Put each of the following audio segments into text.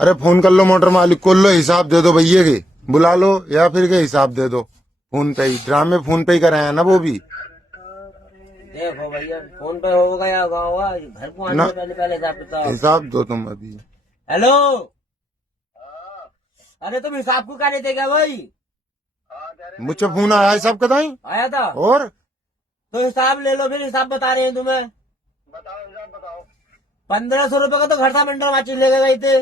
अरे फोन कर लो मोटर मालिक को, लो हिसाब दे दो भैया के, बुला लो या फिर के हिसाब दे दो। फोन पे ही ड्रामे फोन पे ही कराया ना वो भी। देखो भैया फोन पे होगा या होगा, घर को आने ना से पहले पहले हिसाब बताओ। हिसाब दो तुम अभी। हेलो, अरे तुम हिसाब को क्या देते क्या भाई? मुझे फोन आया हिसाब कदाई आया था और तो हिसाब ले लो, फिर हिसाब बता रहे हैं तुम्हें। बताओ हिसाब बताओ। 1500 रुपए का तो घर था, मिनटों में चीज लेके गए थे।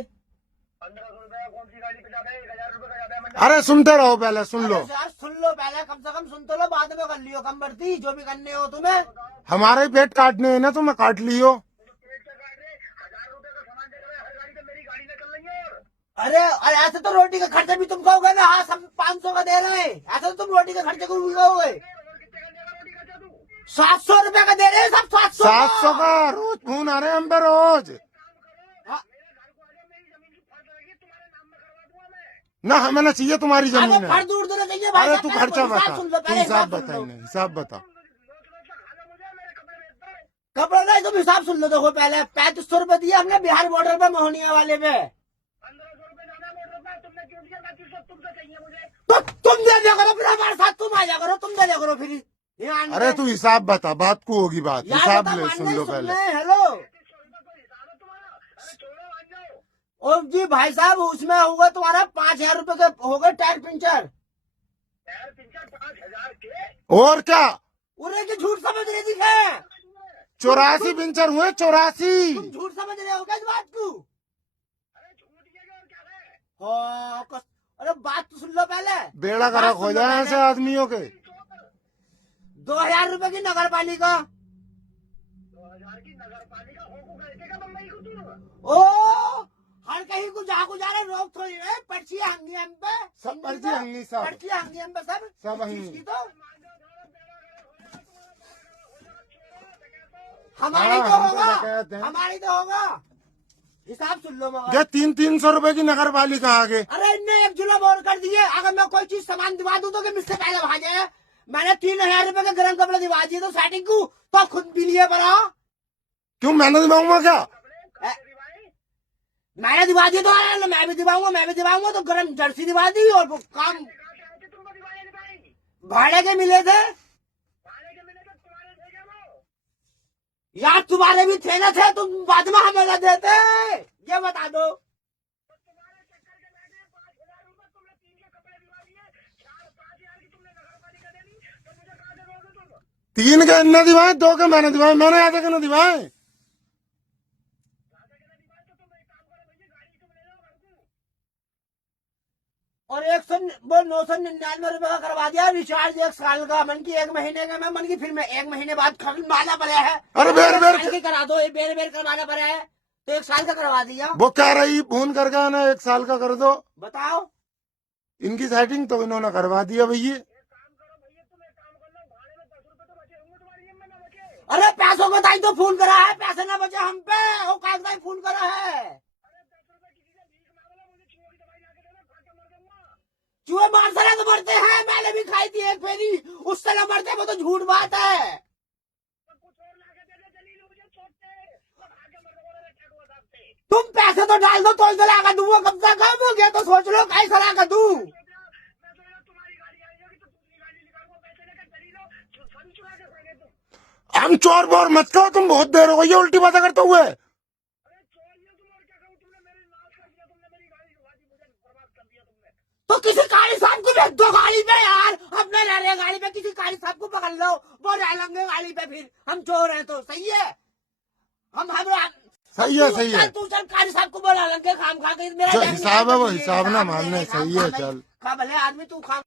1500 रुपए का कौन सी गाड़ी पे जाता है? 1000 रुपए का जाता है मंडल। अरे सुनते रहो पहले, सुन लो। अरे यार सुन लो पहले, कम से कम सुन तो लो, बाद में कर लियो कम बढ़ती जो भी करने हो तुम्हें। हमारे ही पेट काटने हैं ना, तुम्हें काट लियो। पेट का काट रहे, 1000 रुपए का सामान दे रहे, हर गाड़ी पे मेरी गाड़ी निकल रही है। अरे ऐसे तो रोटी का खर्चा भी तुम कहोगे ना, हाँ सब 500 का दे रहे हैं, ऐसे तो तुम रोटी का खर्चे को भी कहोगे। और कितने का देगा रोटी खर्चा तू? 700 रुपए का दे रहे हैं सब, 700 700 का रोज फोन आ रहे हैं हम पे रोज। हाँ। मेरे घर को आ जाओ, मेरी जमीन की फर्ज लगी, तुम्हारे नाम में करवा दूंगा मैं। ना हमें ना चाहिए तुम्हारी अरे जमीन है। फर्द दूर दूर चाहिए भाई अरे साहब, तू पहले खर्चा हिसाब बता, सुन लो, तू पहले हिसाब हिसाब सुन बता लो। ही नहीं, हिसाब बता। रोज रोज का खाना मुझे, मेरे कपड़े बेचता है। कपड़ा नहीं, तुम हिसाब सुन लो। देखो पहले 3500 रुपए दिए हमने बिहार बॉर्डर पे मोहनिया वाले पे। 1500 रुपए जाना मोटर पे, तुमने क्यों दिया? 3500 तुमसे चाहिए मुझे। तो तुम दे दिया करो, फिर हमारे साथ तुम आ जा करो, तुम दे दिया करो फिर यहाँ अरे तू हिसाब बता, बात को होगी बात, यार हिसाब बता, ले, मानना सुन ही लो सुन पहले। रहे हैं। हेलो 3500 रुपए तो हिसाब है तुम्हारा। अरे छोड़ो, मान जाओ। और जी भाई साहब, उसमें होगा तुम्हारा 5000 रुपए के होगा टायर पंचर। यार पिंचर 5000 के? और क्या, उरे की झूठ समझ रही थी क्या? 84 पिंचर हुए, 84। तुम झूठ समझ रहे हो क्या इस बात को? अरे झूठ ये और क्या है? हाँ, अरे बात तो सुन लो पहले। बेड़ा बात गर्क सुन हो लो जाए पहले। ऐसे आदमियों के। 2000 रुपए की नगर पालिका। 2000 की नगर पालिका हो कैसे का बम्बई को तू? ओ हर कहीं को जा रहे, रोक थोड़ी रहे, पर्ची हंगी हम पे, सब पर्ची हंगी, सब पर्ची हंगी हम पे, सब हंगी। इसकी तो हमारी तो हाँ, हम तो होगा, डकैत हैं। हमारी तो होगा। हिसाब सुन लो मगर। क्या 300 रुपए की नगर पालिका आगे? अरे इनने एक जुलम और कर दिए, अगर मैं कोई चीज सामान दिवा दूं तो कि मुझसे पहले भागे। मैंने 3000 रुपए के गर्म कपड़े दिवा दिए तो सेटिंग को, तो खुद भी लिए बड़ा। क्यों मैंने दिवाऊंगा क्या? मैंने दिवा दिया तो मैं भी दिवाऊंगा तो गर्म जर्सी दिवा दी और वो काम तुमको दिवाली दिवाई भाड़े के मिले थे। भाड़े के मिले तो तुम्हारे थे क्या वो? यार तुम्हारे भी थे ना, थे तुम बाद में हमें न देते, ये बता दो। तुम्हारे चक्कर के मैंने 5000 रुपए तुमने 3 के कपड़े दिवा दिए, 4-5000 की तुमने नगर पालिका दे दी, तो मुझे कहाँ से दोगे तुम? 3 के इनने दिवाए, 2 के मैंने दिवाए, मैंने आधे के न दिवाए। राजा के ने दिवाई तो तुम एक काम करो भैया, गाड़ी तुम ले लो घर को। और 999 रुपए का करवा दिया रिचार्ज 1 साल का, मन की 1 महीने का, मैं मन की फिर मैं 1 महीने बाद करवाना पड़ा है। अरे बेर बेर 1 साल की करा दो, बेर करवाना पड़ा है तो 1 साल का करवा दिया। वो कह रही फोन करके ना 1 साल का कर दो, बताओ। इनकी सेटिंग तो इन्होंने करवा दिया भैया। एक काम करो भैया, तुम एक काम कर लो, भाड़े में 10 रुपए तो बचे होंगे तुम्हारी जेब में, ना बचे? अरे पैसों को ताई तो फोन करा है, पैसे ना बचे हम पे, वो कागजाई फोन करा है। अरे 10 रुपए किसी से भीख मांग लो, मुझे चूहों की दवाई ला के देना, खा के मर जाऊंगा। चूहे मार सरा तो मरते हैं, मैंने भी खाई थी एक फेरी, उससे ना मरते, वो तो झूठ बात है। तो कुछ और ला के दे दे, जलील मुझे चोटते, तो खा के मर जाऊंगा मेरे ठेकुआ साहब से। तुम पैसे तो डाल दो तो ला कर दूंगा, कब्जा कम हो गया तो सोच लो कैसे ला कर दूं। मैं तो यार तुम्हारी गाड़ी आई होगी तो दूसरी गाड़ी निकालूंगा, पैसे लेकर चली लो, फन चुरा के खाएंगे तुम। हम चोर बोर मत कहो, तुम बहुत देर हो गई है उल्टी बातें करते हुए। अरे चोर ये तुम, और क्या कहूँ, तुमने मेरी नाश कर दिया, तुमने मेरी गाड़ी डुबा दी, मुझे बर्बाद कर दिया तुमने। तो किसी कारी साहब को भेज दो गाड़ी पे यार, अपने रह रहे गाड़ी पे, किसी कारी साहब को पकड़ लो, वो रह लेंगे गाड़ी पे, फिर हम चोर हैं तो सही है। हम सही है, सही है। तू चल कारी साहब को बोला लेंगे, खाम खा के मेरा जो टाइम हिसाब है वो नहीं हिसाब ना दे मानना रहे, सही खाम है, खा चल। खा भले आदमी तू खाम